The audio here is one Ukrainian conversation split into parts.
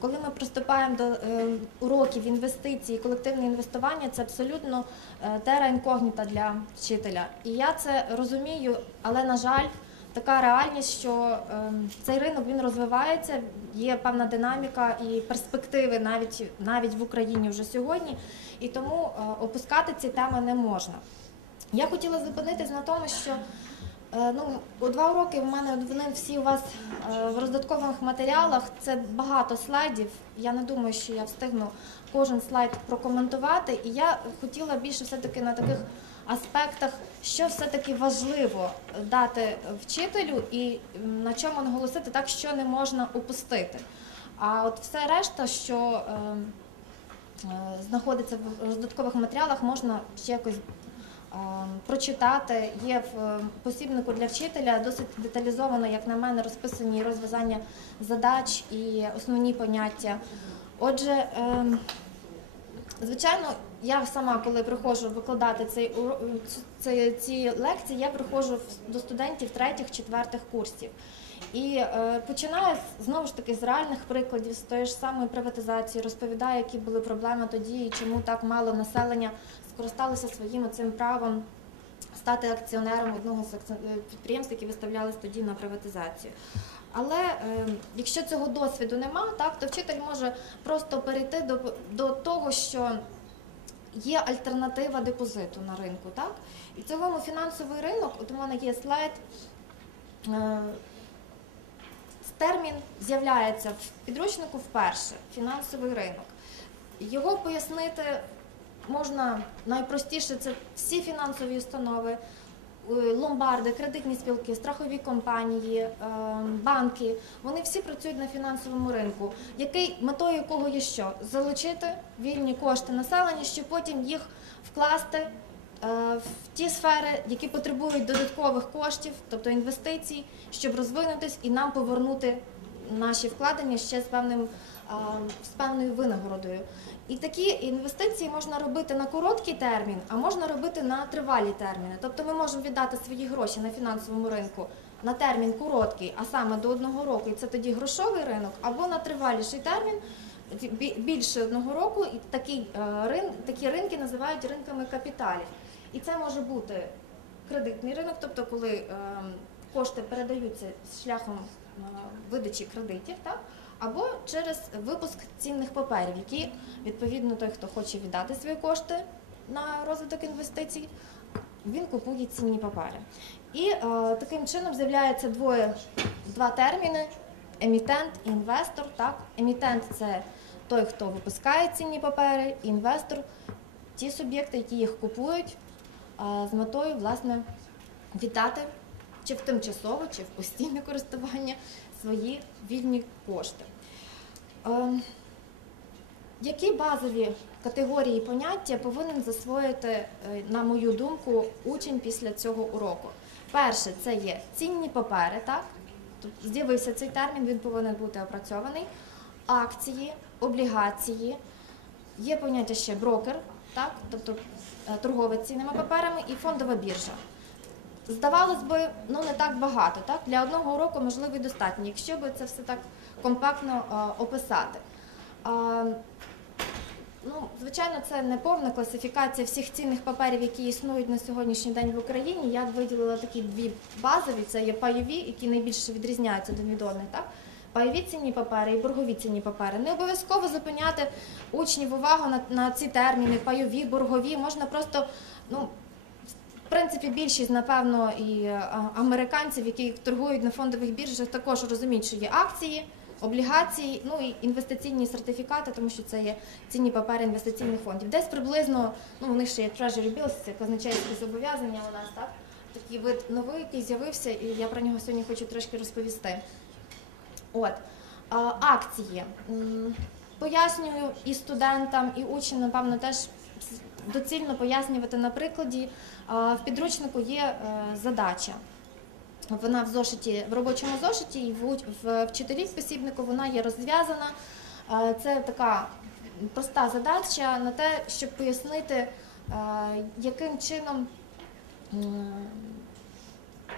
Коли ми приступаємо до е, уроків інвестицій, колективне інвестування, це абсолютно е, тера інкогніта для вчителя. І я це розумію, але на жаль, така реальність, що е, цей ринок він розвивається, є певна динаміка і перспективи навіть навіть в Україні вже сьогодні, і тому е, опускати ці теми не можна. Я хотіла зупинитись на тому, що Ну, у два роки в мене вони всі у вас е, в роздаткових матеріалах. Це багато слайдів. Я не думаю, що я встигну кожен слайд прокоментувати. І я хотіла більше все-таки на таких аспектах, що все-таки важливо дати вчителю і на чому наголосити так, що не можна упустити. А от все решта, що е, е, знаходиться в роздаткових матеріалах, можна ще якось е, прочитати. Є в е, посібнику для вчителя досить деталізовано, як на мене, розписані розв'язання задач і основні поняття. Отже, ем, звичайно, я сама, коли приходжу викладати цей ці, ці лекції, я приходжу до студентів третіх, четвертих курсів. І е, починаю знову ж таки з реальних прикладів, з тої ж самої приватизації, розповідаю, які були проблеми тоді і чому так мало населення скористалося своїм цим правом стати акціонером одного з е, підприємств, які виставлялись тоді на приватизацію. Але е, якщо цього досвіду нема, так то вчитель може просто перейти до, до того, що є альтернатива депозиту на ринку. Так? І в цілому фінансовий ринок, от у мене є слайд. Е, термін з'являється в підручнику вперше фінансовий ринок. Його пояснити можна найпростіше це всі фінансові установи, е, ломбарди, кредитні спілки, страхові компанії, е, банки. Вони всі працюють на фінансовому ринку, який метою якого є що? Залучити вільні кошти населення, щоб потім їх вкласти е, в ті сфери, які потребують додаткових коштів, тобто інвестицій, щоб розвинутись і нам повернути наші вкладення ще з певним з певною винагородою. І такі інвестиції можна робити на короткий термін, а можна робити на тривалі терміни. Тобто ми можемо віддати свої гроші на фінансовому ринку на термін короткий, а саме до одного року, і це тоді грошовий ринок, або на триваліший термін. Більше одного року, і такі, е, такі ринки називають ринками капіталів. І це може бути кредитний ринок, тобто коли е, кошти передаються шляхом е, видачі кредитів, так? Або через випуск цінних паперів, які відповідно той, хто хоче віддати свої кошти на розвиток інвестицій, він купує цінні папери. І е, таким чином з'являється двоє два терміни: емітент і інвестор. Так? Емітент це той, хто випускає цінні папери, інвестор ті суб'єкти, які їх купують а, з метою власне віддати чи в тимчасове, чи в постійне користування свої вільні кошти. Ем, Які базові категорії поняття повинен засвоїти, е, на мою думку, учень після цього уроку? Перше, це є цінні папери, так? З'явився цей термін, він повинен бути опрацьований. Акції, облігації, є поняття ще брокер, так? тобто е, торговець цінними паперами і фондова біржа. Здавалось би, ну не так багато. Так? Для одного уроку можливо і достатньо, якщо би це все так компактно е, описати. А, ну, звичайно, це не повна класифікація всіх цінних паперів, які існують на сьогоднішній день в Україні. Я виділила такі дві базові: це є пайові, які найбільше відрізняються один від одних. Так? Пайові цінні папери і боргові цінні папери. Не обов'язково зупиняти учнів увагу на, на ці терміни, пайові, боргові. Можна просто, ну, в принципі, більшість, напевно, і е, американців, які торгують на фондових біржах, також розуміють, що є акції, облігації, ну і інвестиційні сертифікати, тому що це є цінні папери інвестиційних фондів. Десь приблизно, ну, них ще є Treasury Bills, це казначейські зобов'язання у нас, так? Такий вид новий, який з'явився, і я про нього сьогодні хочу трошки розповісти. От акції Пояснюю і студентам, і учням, напевно, теж доцільно пояснювати на прикладі. В підручнику є е, задача. Вона в зошиті, в робочому зошиті і в, уч- в вчителів посібнику вона є розв'язана. Це така проста задача на те, щоб пояснити, е, яким чином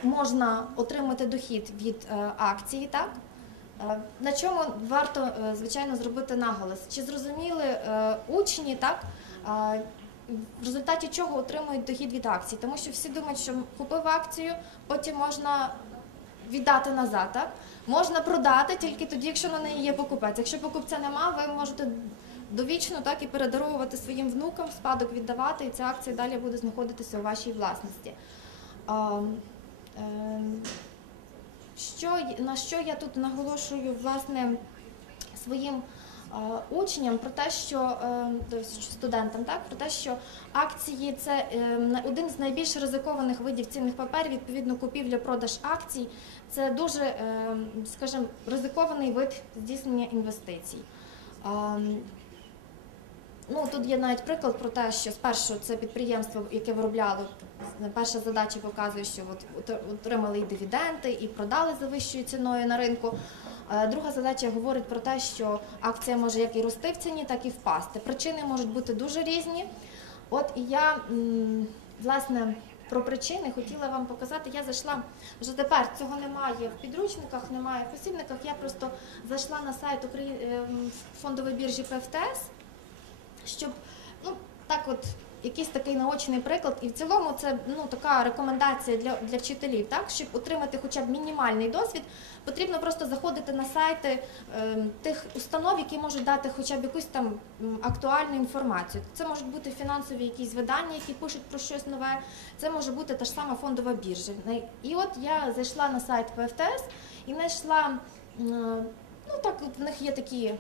можна отримати дохід від е, акції, так? На чому варто звичайно зробити наголос? Чи зрозуміли учні, так? Е, В результаті чого отримують дохід від акцій? Тому що всі думають, що купив акцію, потім можна віддати назад. Так? Можна продати тільки тоді, якщо на неї є покупець. Якщо покупця нема, ви можете довічно так і передаровувати своїм внукам, спадок віддавати, і ця акція далі буде знаходитися у вашій власності. А, ем, що, на що я тут наголошую власне своїм е, учням про те, що е, студентам, так про те, що акції це е, один з найбільш ризикованих видів цінних паперів, відповідно, купівля-продаж акцій. Це дуже, е, скажімо, ризикований вид здійснення інвестицій. Ну, тут є навіть приклад про те, що спершу це підприємство, яке виробляло, перша задача показує, що от от- отримали і дивіденди, і продали за вищою ціною на ринку. Е, Друга задача говорить про те, що акція може як і рости в ціні, так і впасти. Причини можуть бути дуже різні. От і я власне про причини хотіла вам показати. Я зайшла вже тепер. Цього немає в підручниках, немає в посібниках. Я просто зайшла на сайт ем, фондової біржі ПФТС щоб ну так, от якийсь такий наочний приклад, і в цілому це ну така рекомендація для, для вчителів. Так, щоб отримати хоча б мінімальний досвід, потрібно просто заходити на сайти е, тих установ, які можуть дати хоча б якусь там актуальну інформацію. Це можуть бути фінансові якісь видання, які пишуть про щось нове. Це може бути та ж сама фондова біржа. І от я зайшла на сайт ПФТС і знайшла ну так, в них є такі,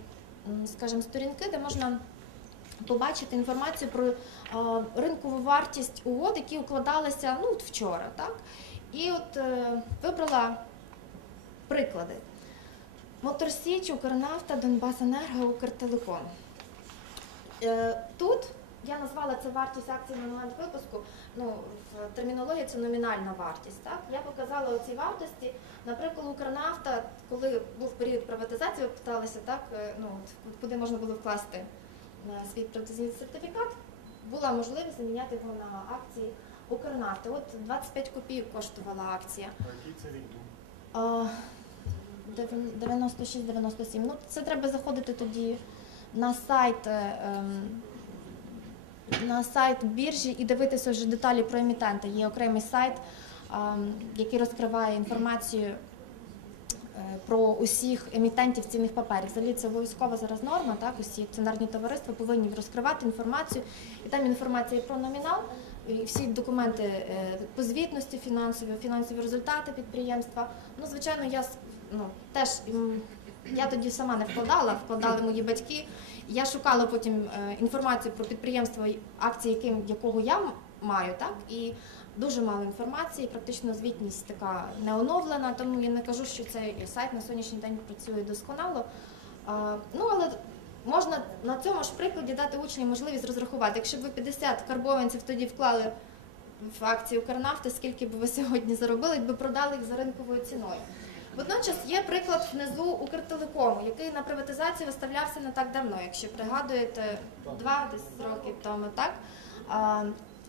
скажімо, сторінки, де можна побачити інформацію про е, ринкову вартість угод, які укладалися ну, от вчора. Так? І от е, вибрала приклади. Моторсіч, Укрнафта, Донбасенерго, Укртелеком. Е, тут я назвала це вартість акцій на момент випуску. Ну, в термінології це номінальна вартість. Так? Я показала оці вартості. Наприклад, Укрнафта, коли був період приватизації, ви питалися, так, ну, куди можна було вкласти свій приватизаційний сертифікат, була можливість заміняти його на акції Укрнафти. От 25 копійок коштувала акція. Який це рік був? А, дев'ян- 96-97. Ну, це треба заходити тоді на сайт. е, ем, На сайт біржі і дивитися вже деталі про емітента. Є окремий сайт, ем, який розкриває інформацію про усіх емітентів цінних паперів. Взагалі це обов'язкова зараз норма. Так, усі акціонерні товариства повинні розкривати інформацію, і там інформація про номінал, і всі документи е, по звітності фінансові, фінансові результати підприємства. Ну, звичайно, я ну, теж я тоді сама не вкладала, вкладали мої батьки. Я шукала потім е, інформацію про підприємство, акції, яким якого я маю, так і дуже мало інформації, практично звітність така не оновлена, тому я не кажу, що цей сайт на сьогоднішній день працює досконало. Ну але можна на цьому ж прикладі дати учням можливість розрахувати. Якщо б ви 50 карбованців тоді вклали в акції Укрнафти, скільки б ви сьогодні заробили, якби продали їх за ринковою ціною. Водночас є приклад внизу Укртелекому, який на приватизації виставлявся не так давно, якщо пригадуєте, два десь роки тому, так?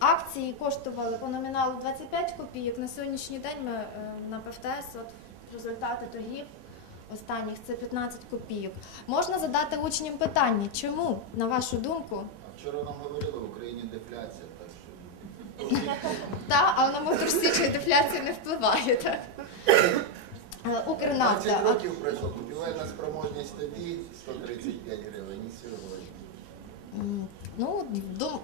Акції коштували по номіналу 25 копійок. На сьогоднішній день ми е, на ПФТС, от результати торгів останніх це 15 копійок. Можна задати учням питання, чому, на вашу думку, А вчора нам говорили, в Україні дефляція, так що та, а на моторсічі дефляція не впливає, так? Е, Укрнафта. 20 років пройшло, купівельна спроможність тоді 135 гривень, і сьогодні. Ну,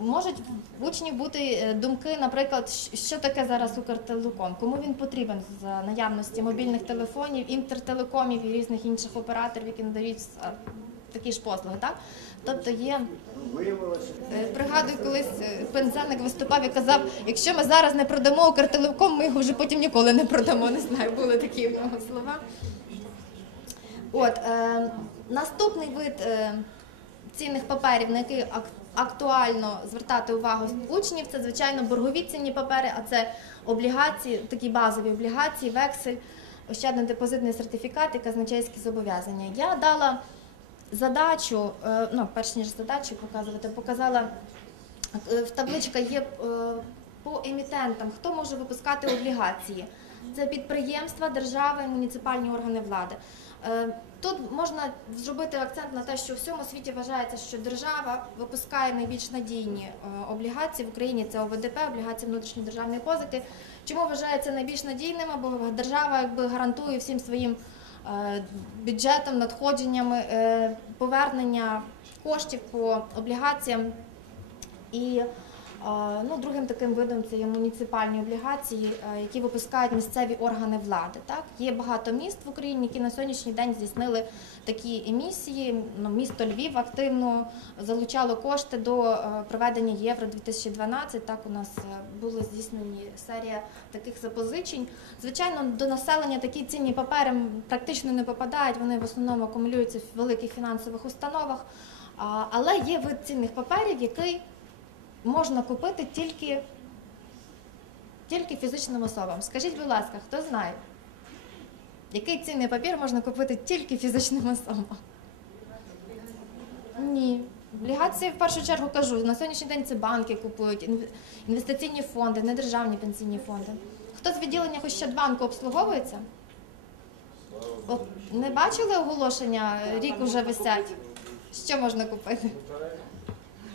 можуть в учнів бути е, думки, наприклад, що таке зараз Укртелеком, кому він потрібен за наявності мобільних телефонів, інтертелекомів і різних інших операторів, які надають такі ж послуги. Так? Тобто є, е, пригадую, колись е, Пензенник виступав і казав, якщо ми зараз не продамо Укртелеком, ми його вже потім ніколи не продамо. Не знаю, були такі в нього слова. От, е, наступний вид е, цінних паперів, на ак- актуально звертати увагу учнів, це звичайно боргові цінні папери, а це облігації, такі базові облігації, вексель, ощадно-депозитний сертифікат і казначейські зобов'язання. Я дала задачу, е, ну, перш ніж задачу показувати, показала е, в табличка є е, по емітентам, хто може випускати облігації. Це підприємства, держави, муніципальні органи влади. Тут можна зробити акцент на те, що у всьому світі вважається, що держава випускає найбільш надійні е, облігації в Україні. Це ОВДП, облігації внутрішньої державної позики. Чому вважається найбільш надійними? Бо держава якби гарантує всім своїм е, бюджетом, надходженнями е, повернення коштів по облігаціям. І ну, другим таким видом це є муніципальні облігації, е, які випускають місцеві органи влади. Так є багато міст в Україні, які на сьогоднішній день здійснили такі емісії. Ну, місто Львів активно залучало кошти до е, проведення Євро 2012. Так у нас е, були здійснені серія таких запозичень. Звичайно, до населення такі цінні папери практично не попадають. Вони в основному акумулюються в великих фінансових установах. Але є вид цінних паперів, який можна купити тільки, тільки фізичним особам. Скажіть, будь ласка, хто знає, який цінний папір можна купити тільки фізичним особам? Ні. Облігації в першу чергу кажу, на сьогоднішній день це банки купують, інвестиційні фонди, недержавні пенсійні фонди. Хто з відділення Ощадбанку обслуговується? От не бачили оголошення, рік уже висять. Що можна купити?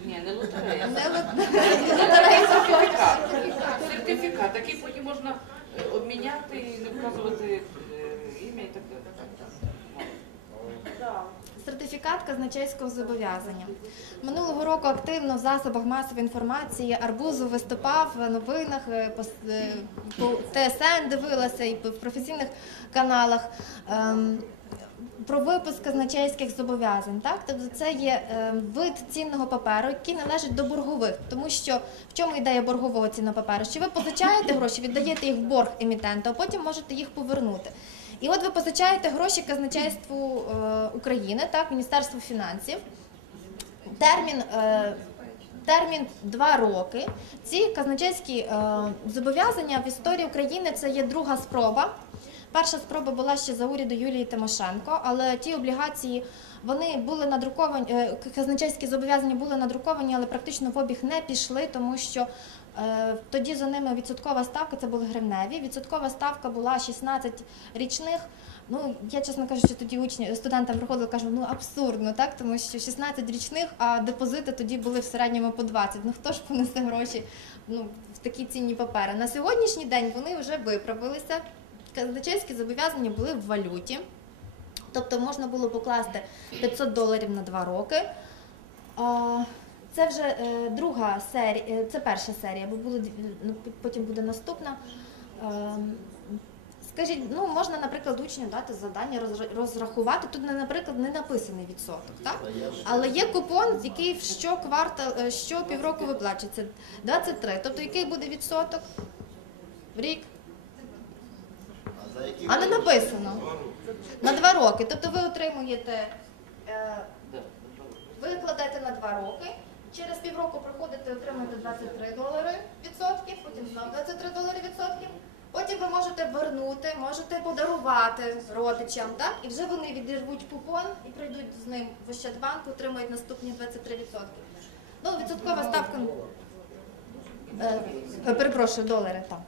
Ні, не лотерея. Не лотерея. Сертифікат. Сертифікат, який потім можна е, обміняти і не вказувати е, ім'я і так далі. Сертифікат казначейського зобов'язання. Минулого року активно в засобах масової інформації Арбузов виступав в новинах, е, по, ТСН дивилася і в професійних каналах. Про випуск казначейських зобов'язань, так тобто це є е, вид цінного паперу, який належить до боргових, тому що в чому ідея боргового цінного паперу? Що ви позичаєте гроші, віддаєте їх в борг емітенту, а потім можете їх повернути. І от ви позичаєте гроші казначейству е, України, так, Міністерству фінансів. Термін, е, термін 2 роки. Ці казначейські зобов'язання в історії України це є друга спроба. Перша спроба була ще за уряду Юлії Тимошенко, але ті облігації вони були надруковані, е, казначейські зобов'язання були надруковані, але практично в обіг не пішли, тому що е, тоді за ними відсоткова ставка це були гривневі. Відсоткова ставка була 16 річних. Ну я чесно кажучи, тоді учні студентам приходили, кажу, ну абсурдно, так тому що 16 річних, а депозити тоді були в середньому по 20. Ну хто ж понесе гроші ну, в такі цінні папери? На сьогоднішній день вони вже виправилися. Казначейські зобов'язання були в валюті. Тобто можна було покласти 500 доларів на 2 роки. Це вже е, друга серія, це перша серія, бо дві- ну, потім буде наступна. Ем, Скажіть, ну можна, наприклад, учню дати завдання розрахувати. Тут, наприклад, не написаний відсоток, так? Але є купон, який що квартал, е, що півроку виплачується. 23. Тобто який буде відсоток в рік? А не написано. На два роки. Тобто ви отримуєте, е, Да. ви кладете на два роки. Через півроку приходите, отримуєте 23 долари відсотків, потім знову 23 долари відсотків. Потім ви можете вернути, можете подарувати родичам, так? І вже вони відірвуть купон і прийдуть з ним в Ощадбанк, отримають наступні 23 відсотки. Ну, відсоткова ставка. Е, перепрошую, долари, так.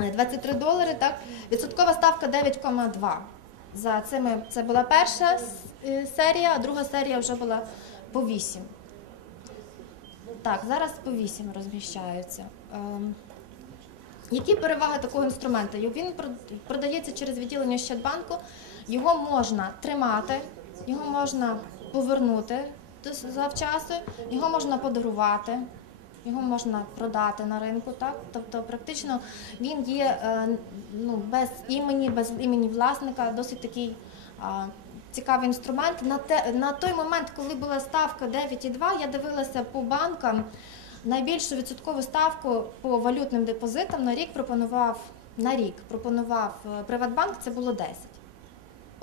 Е, 23 долари, так. Відсоткова ставка 9,2. За цими це була перша е, серія, а друга серія вже була по 8. Так, зараз по 8 розміщаються. Ем, Які переваги такого інструменту? Він продається через відділення Щадбанку, його можна тримати, його можна повернути завчасу, його можна подарувати, його можна продати на ринку. Так? Тобто, практично він є е, ну, без імені, без імені власника, досить такий цікавий інструмент. На, те, на той момент, коли була ставка 9,2, я дивилася по банкам. Найбільшу відсоткову ставку по валютним депозитам на рік пропонував на рік пропонував е, Приватбанк, це було 10.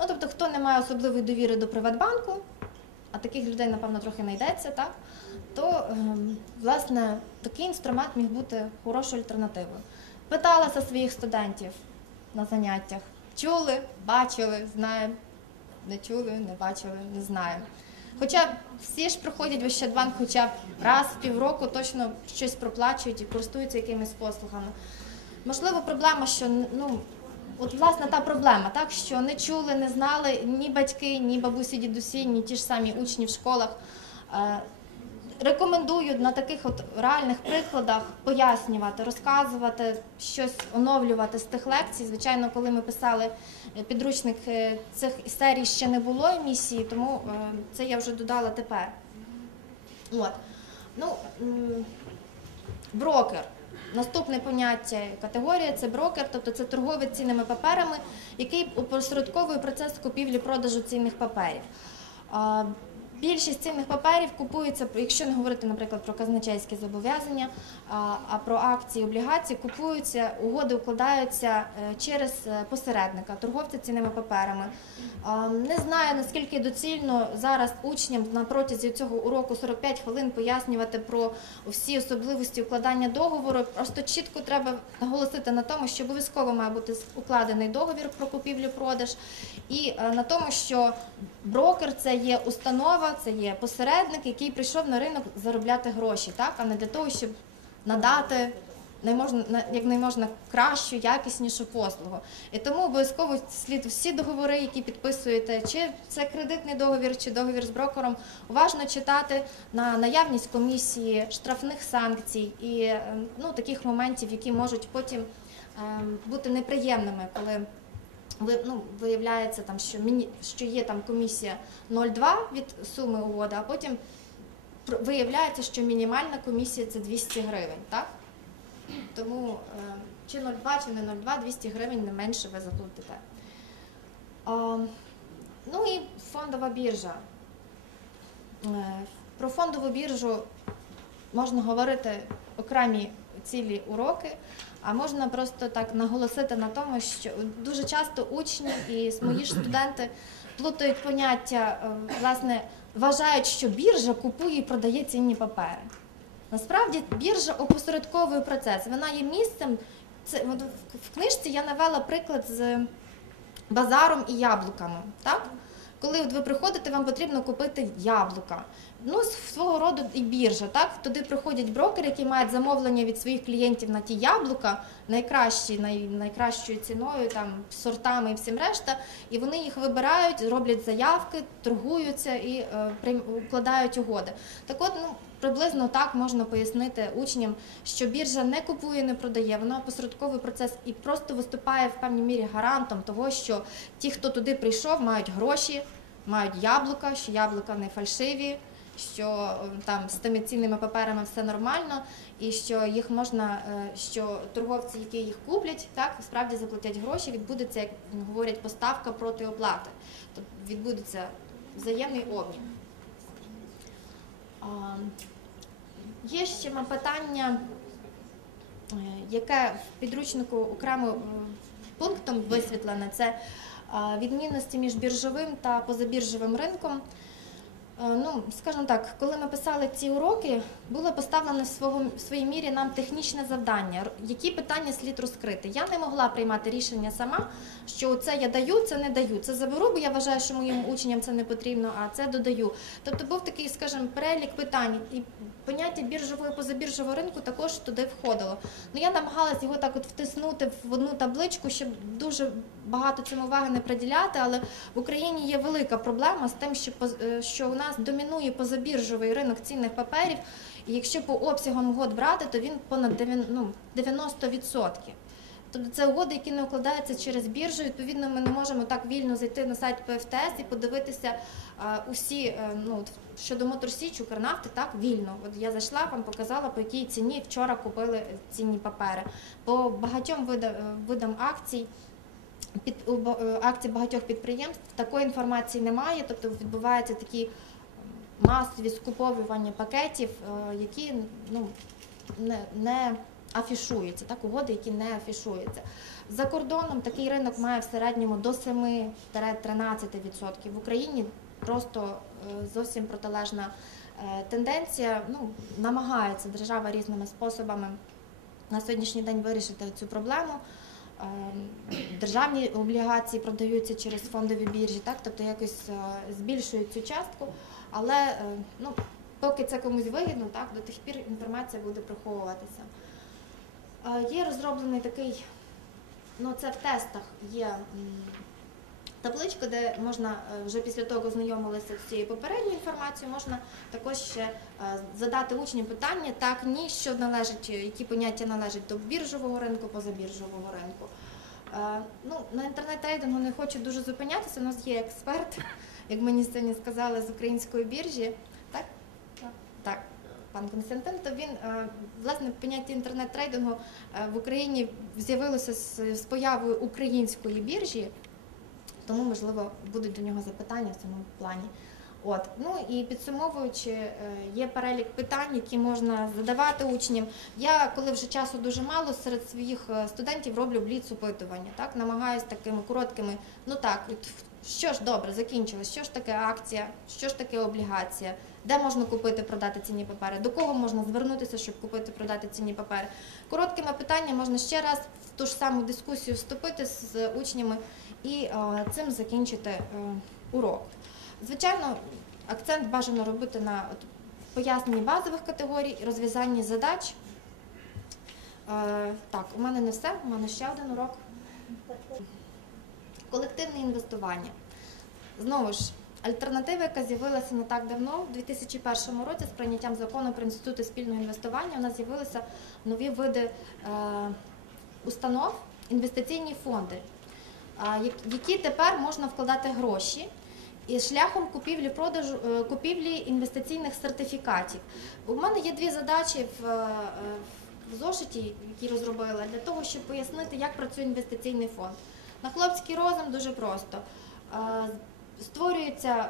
Ну тобто, хто не має особливої довіри до Приватбанку, а таких людей, напевно, трохи знайдеться, так, то ем, власне такий інструмент міг бути хорошою альтернативою. Питалася своїх студентів на заняттях. Чули, бачили, знаємо, не чули, не бачили, не знаємо. Хоча всі ж приходять в Ощадбанк хоча б раз в півроку точно щось проплачують і користуються якимись послугами. Можливо, проблема, що ну, от власне та проблема, так що не чули, не знали ні батьки, ні бабусі, дідусі, ні ті ж самі учні в школах. Рекомендую на таких от реальних прикладах пояснювати, розказувати, щось оновлювати з тих лекцій. Звичайно, коли ми писали е, підручник е, цих серій ще не було емісії, тому е, це я вже додала тепер. От. Ну, брокер. Наступне поняття категорія це брокер, тобто це торговець цінними паперами, який опосередковує процес купівлі-продажу цінних паперів. Більшість цінних паперів купується, якщо не говорити, наприклад, про казначейські зобов'язання, а, а про акції, облігації, купуються, угоди укладаються е, через е, посередника, торговця цінними паперами. Не знаю наскільки доцільно зараз учням на протязі цього уроку 45 хвилин пояснювати про всі особливості укладання договору. Просто чітко треба наголосити на тому, що обов'язково має бути укладений договір про купівлю-продаж, і е, на тому, що брокер це є установа, це є посередник, який прийшов на ринок заробляти гроші, так а не для того, щоб надати найможна як найможна кращу, якіснішу послугу. І тому обов'язково слід всі договори, які підписуєте, чи це кредитний договір, чи договір з брокером, уважно читати на наявність комісії, штрафних санкцій і е, ну, таких моментів, які можуть потім е, бути неприємними, коли ви, ну, виявляється, там, що, міні, що є там комісія 0,2 від суми угоди, а потім виявляється, що мінімальна комісія це 200 гривень. Так? Тому е, чи 0,2, чи не 0,2, 200 гривень не менше ви заплатите. Ну і фондова біржа. Е, Про фондову біржу можна говорити окремі цілі уроки, а можна просто так наголосити на тому, що дуже часто учні і мої ж студенти плутають поняття, е, власне, вважають, що біржа купує і продає цінні папери. Насправді біржа опосередковує процес. Вона є місцем. Це в- книжці я навела приклад з базаром і яблуками. Так? Коли от ви приходите, вам потрібно купити яблука. Ну, свого роду і біржа. Так? Туди приходять брокери, які мають замовлення від своїх клієнтів на ті яблука, найкращі, най, найкращою ціною, там, сортами і всім решта. І вони їх вибирають, роблять заявки, торгуються і е, укладають угоди. Так от, ну, приблизно так можна пояснити учням, що біржа не купує, не продає, вона опосередковує процес і просто виступає в певній мірі гарантом того, що ті, хто туди прийшов, мають гроші, мають яблука, що яблука не фальшиві, що там з тими цінними паперами все нормально, і що їх можна, е, що торговці, які їх куплять, так справді заплатять гроші, відбудеться, як говорять, поставка проти оплати. Тобто відбудеться взаємний обмін. Є ще питання, е, яке в підручнику окремо е, пунктом висвітлене, це відмінності між біржовим та позабіржовим ринком. Е, Ну, скажімо так, коли ми писали ці уроки, було поставлено в свого- в своїй мірі нам технічне завдання, які питання слід розкрити. Я не могла приймати рішення сама, що це я даю, це не даю. Це заберу, бо я вважаю, що моїм учням це не потрібно, а це додаю. Тобто був такий, скажімо, перелік питань, і поняття біржового позабіржового ринку також туди входило. Ну я намагалась його так от втиснути в одну табличку, щоб дуже багато цьому уваги не приділяти. Але в Україні є велика проблема з тим, що е, що у нас домінує позабіржовий ринок цінних паперів. І якщо по обсягам угод брати, то він понад 90%. Ну, 90%. Тобто це угоди, які не укладаються через біржу. Відповідно, ми не можемо так вільно зайти на сайт ПФТС і подивитися е, усі е, ну, щодо Моторсіч, Укрнафти, так вільно. От я зайшла, вам показала, по якій ціні вчора купили цінні папери. По багатьом вида- видам акцій. Під е, багатьох підприємств такої інформації немає, тобто відбуваються такі масові скуповування пакетів, е, які ну, не, не афішуються, так, угоди, які не афішуються. За кордоном такий ринок має в середньому до 7-13%. В Україні просто е, зовсім протилежна тенденція. Ну, намагається держава різними способами на сьогоднішній день вирішити цю проблему. Е, Державні облігації продаються через фондові біржі, так, тобто якось е, збільшують цю частку, але е, ну, поки це комусь вигідно, так, до тих пір інформація буде приховуватися. Е, Є розроблений такий ну, це в тестах є м, табличка, де можна е, вже після того, як ознайомилися з цією попередньою інформацією, можна також ще е, задати учням питання так, ні, що належить, які поняття належать до біржового ринку, позабіржового ринку. Е, Ну, на інтернет-трейдингу не хочу дуже зупинятися. У нас є експерт, як мені сьогодні сказали, з української біржі. Так? Так. Пан Константин, то він е, власне поняття інтернет-трейдингу е, в Україні з'явилося з появою української біржі, тому можливо будуть до нього запитання в цьому плані. От ну і підсумовуючи, е, є перелік питань, які можна задавати учням. Я коли вже часу дуже мало серед своїх е, студентів роблю бліц опитування, так намагаюсь такими короткими. Ну так, от що ж добре, закінчилось, що ж таке акція, що ж таке облігація, де можна купити, продати цінні папери, до кого можна звернутися, щоб купити, продати цінні папери. Короткими питаннями можна ще раз в ту ж саму дискусію вступити з учнями і е, цим закінчити е, урок. Звичайно, акцент бажано робити на поясненні базових категорій, розв'язанні задач. Е, так, у мене не все, у мене ще один урок. Колективне інвестування. Знову ж, альтернатива, яка з'явилася не так давно, у 2001 році з прийняттям закону про інститути спільного інвестування, у нас з'явилися нові види установ, інвестиційні фонди, в які тепер можна вкладати гроші. І шляхом купівлі продажу е, купівлі інвестиційних сертифікатів. У мене є дві задачі в, е, в зошиті, які розробила, для того, щоб пояснити, як працює інвестиційний фонд. На хлопський розум дуже просто. Е, Створюється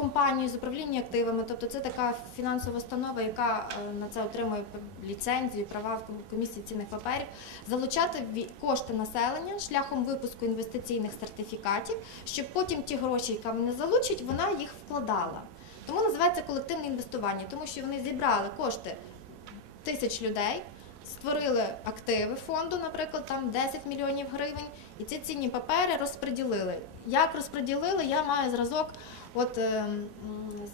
компанію з управління активами, тобто це така фінансова установа, яка е, на це отримує ліцензію, права в комісії цінних паперів, залучати кошти населення шляхом випуску інвестиційних сертифікатів, щоб потім ті гроші, які вони залучать, вона їх вкладала. Тому називається колективне інвестування, тому що вони зібрали кошти тисяч людей, створили активи фонду, наприклад, там 10 мільйонів гривень, і ці цінні папери розподілили. Як розподілили, я маю зразок. От е,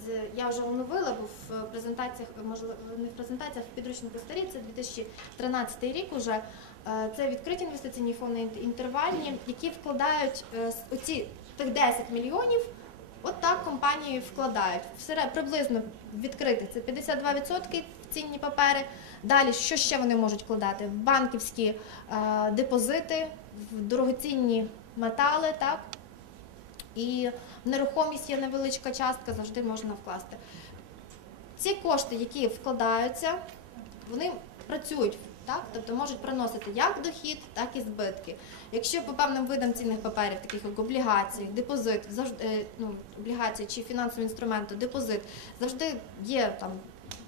з я вже оновила, бо в презентаціях, можливо, не в презентаціях, в підручнику старі, це 2013 рік уже. Е, Це відкриті інвестиційні фонди інтервальні, які вкладають е, оці тих 10 мільйонів. От так компанії вкладають. Приблизно відкрити це 52% в цінні папери. Далі, що ще вони можуть вкладати? В банківські е, депозити, в дорогоцінні метали, так? І в нерухомість є невеличка частка, завжди можна вкласти. Ці кошти, які вкладаються, вони працюють, так? тобто можуть приносити як дохід, так і збитки. Якщо по певним видам цінних паперів, таких як облігації, депозит, завжди е, ну, облігації чи фінансові інструменти, депозит, завжди є там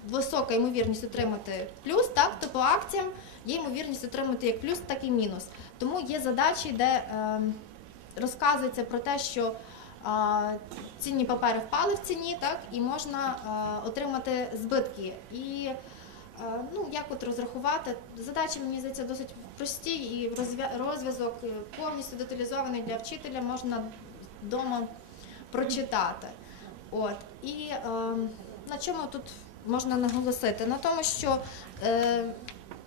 висока ймовірність отримати плюс, так то по акціям є ймовірність отримати як плюс, так і мінус. Тому є задачі, де е, розказується про те, що цінні папери впали в ціні, так і можна а, отримати збитки. І ну, як от розрахувати? Задачі мені здається досить прості, і розв'я- розв'язок е, повністю деталізований для вчителя можна вдома прочитати. От і е, на чому тут можна наголосити? На тому, що е,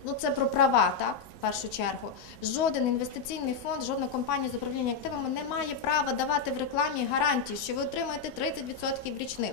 ну це про права, так в першу чергу. Жоден інвестиційний фонд, жодна компанія з управління активами не має права давати в рекламі гарантії, що ви отримаєте 30% річних.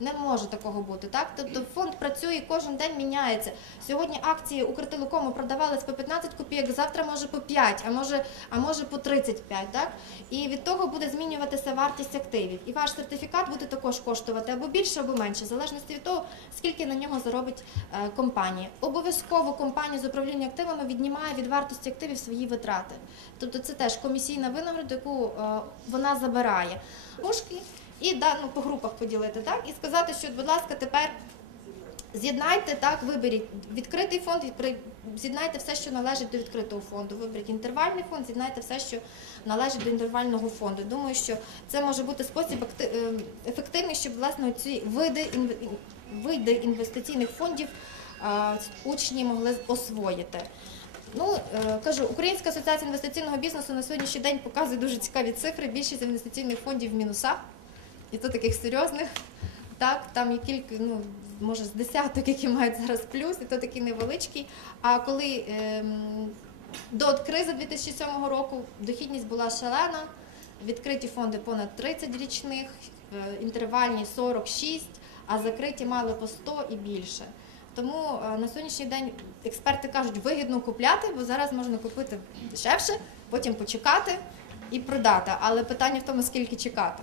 Не може такого бути, так? Тобто фонд працює кожен день міняється. Сьогодні акції Укртелекому продавались по 15 копійок, завтра може по 5, а може, а може по 35, так? І від того буде змінюватися вартість активів. І ваш сертифікат буде також коштувати або більше, або менше, в залежності від того, скільки на нього заробить е, компанія. Обов'язково компанія з управління активами віднімає від вартості активів свої витрати. Тобто це теж комісійна винагорода, яку е, вона забирає. Мушки і да, ну, по групах поділити, так? І сказати, що, будь ласка, тепер з'єднайте так, виберіть відкритий фонд, з'єднайте все, що належить до відкритого фонду. Виберіть інтервальний фонд, з'єднайте все, що належить до інтервального фонду. Думаю, що це може бути спосіб е, ефективний, щоб власне ці види види інвестиційних фондів е, учні могли освоїти. Ну, е, кажу, Українська асоціація інвестиційного бізнесу на сьогоднішній день показує дуже цікаві цифри. Більшість інвестиційних фондів в мінусах, і то таких серйозних. Так, там є кілька, ну може з десяток, які мають зараз плюс, і то такий невеличкий. А коли ем, До кризи 2007 року дохідність була шалена, відкриті фонди понад 30 річних, е, інтервальні 46, а закриті мали по 100 і більше. Тому е, на сьогоднішній день експерти кажуть, вигідно купляти, бо зараз можна купити дешевше, потім почекати і продати. Але питання в тому, скільки чекати.